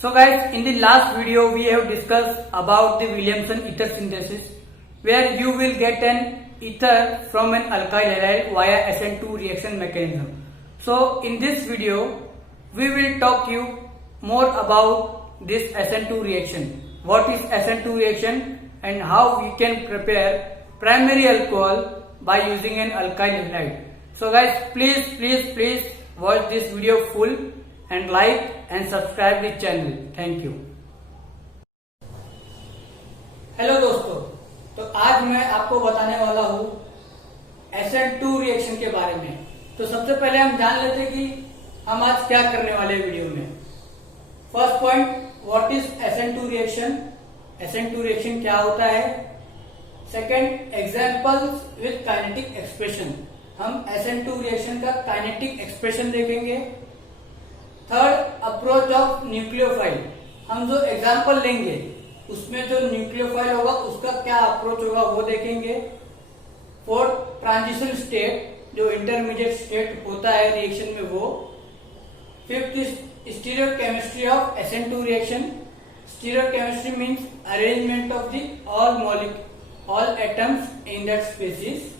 So guys, in the last video we have discussed about the Williamson ether synthesis, where you will get an ether from an alkyl halide via SN2 reaction mechanism. So in this video we will talk you more about this SN2 reaction. What is SN2 reaction and how we can prepare primary alcohol by using an alkyl halide. So guys, please watch this video full and like and subscribe the channel. Thank you. Hello दोस्तों, तो आज मैं आपको बताने वाला हूँ SN2 reaction के बारे में। तो सबसे पहले हम जान लेते हैं कि हम आज क्या करने वाले हैं वीडियो में। First point, what is SN2 reaction. SN2 reaction क्या होता है। Second, examples with kinetic expression. हम SN2 रिएक्शन का काइनेटिक एक्सप्रेशन देखेंगे। Third, approach of nucleophile. हम जो एग्जाम्पल लेंगे उसमें जो न्यूक्लियोफाइल होगा उसका क्या अप्रोच होगा वो देखेंगे। फोर्थ, ट्रांजिशन स्टेट, जो इंटरमीडिएट स्टेट होता है रिएक्शन में वो। Fifth, stereochemistry of SN2 reaction. Stereochemistry means arrangement of the all atoms in that species.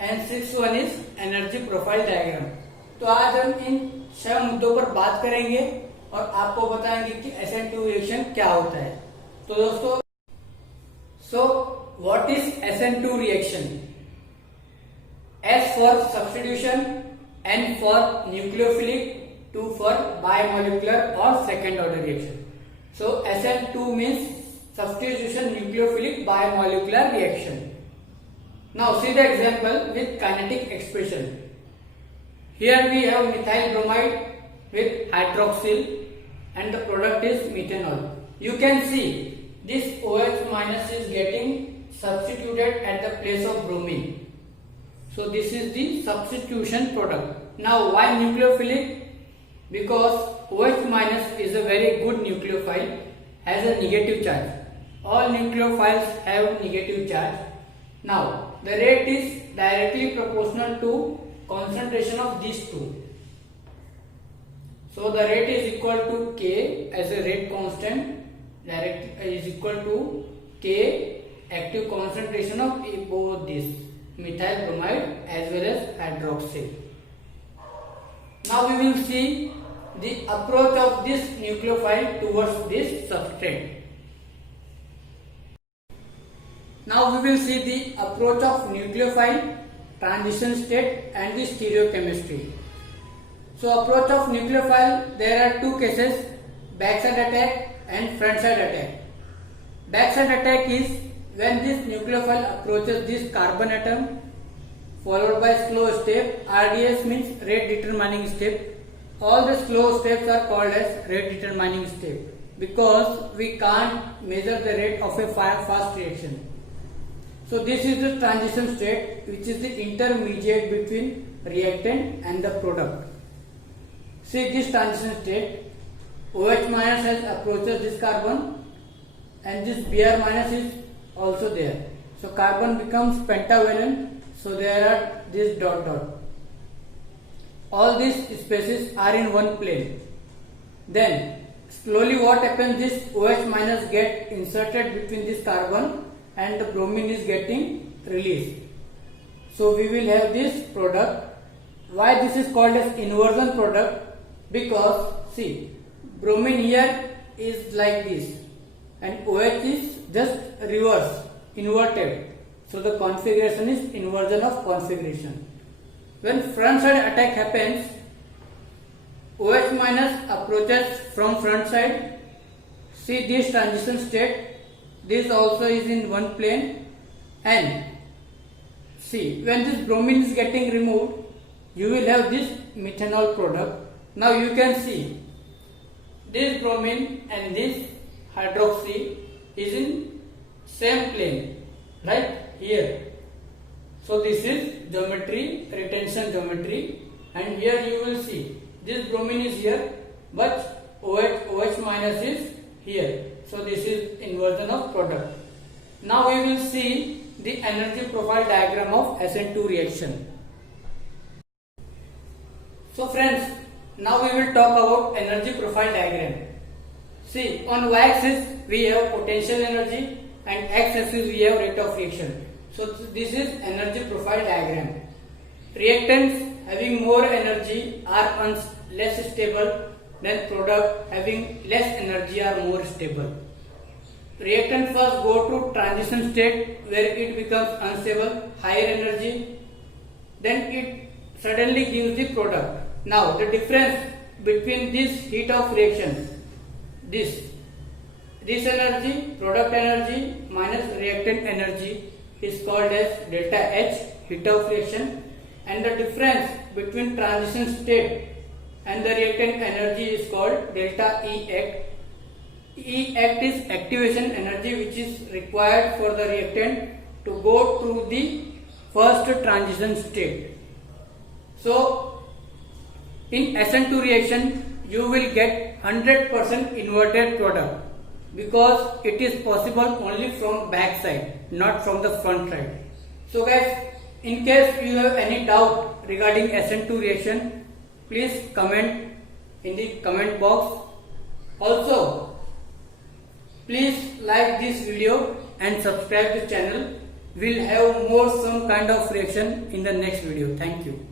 And sixth one is energy profile diagram. तो आज हम इन 6 मुद्दों पर बात करेंगे और आपको बताएंगे कि SN2 रिएक्शन क्या होता है। तो दोस्तों, so what is SN2 reaction? S for substitution, N for nucleophilic, 2 for bimolecular or second order reaction. So SN2 means substitution nucleophilic bimolecular reaction. Now see the example with kinetic expression. Here we have methyl bromide with hydroxyl and the product is methanol. You can see this OH minus is getting substituted at the place of bromine. So this is the substitution product. Now why nucleophilic? Because OH minus is a very good nucleophile, has a negative charge. All nucleophiles have negative charge. Now the rate is directly proportional to concentration of these two. So the rate is equal to K as a rate constant, direct is equal to K active concentration of both these methyl bromide as well as hydroxyl. Now we will see the approach of this nucleophile towards this substrate. Now we will see the approach of nucleophile, transition state and the stereochemistry. So approach of nucleophile, there are two cases, backside attack and frontside attack. Backside attack is when this nucleophile approaches this carbon atom followed by slow step. RDS means rate determining step. All the slow steps are called as rate determining step because we can't measure the rate of a fast reaction. So this is the transition state, which is the intermediate between reactant and the product. See this transition state, OH minus has approaches this carbon and this Br minus is also there. So carbon becomes pentavalent, so there are this dot dot. All these spaces are in one plane. Then slowly what happens, this OH minus get inserted between this carbon and the bromine is getting released. So we will have this product. Why this is called as inversion product? Because see, bromine here is like this and OH is just reverse, inverted. So the configuration is inversion of configuration. When front side attack happens, OH minus approaches from front side. See this transition state, this also is in one plane, and see when this bromine is getting removed, you will have this methanol product. Now you can see this bromine and this hydroxy is in same plane, right here. So this is geometry, retention geometry, and here you will see this bromine is here but OH minus is here. So this is inversion of product. Now we will see the energy profile diagram of SN2 reaction. So friends, now we will talk about energy profile diagram. See, on y-axis we have potential energy and x-axis we have rate of reaction. So this is energy profile diagram. Reactants having more energy are less stable than product having less energy are more stable. Reactant first go to transition state where it becomes unstable, higher energy, then it suddenly gives the product. Now the difference between this heat of reaction, this energy, product energy minus reactant energy is called as delta H, heat of reaction, and the difference between transition state and the reactant energy is called delta E act. E act is activation energy which is required for the reactant to go through the first transition state. So in SN2 reaction you will get 100% inverted product because it is possible only from back side, not from the front side. So guys, in case you have any doubt regarding SN2 reaction, please comment in the comment box. Also, please like this video and subscribe to the channel. We'll have more some kind of reaction in the next video. Thank you.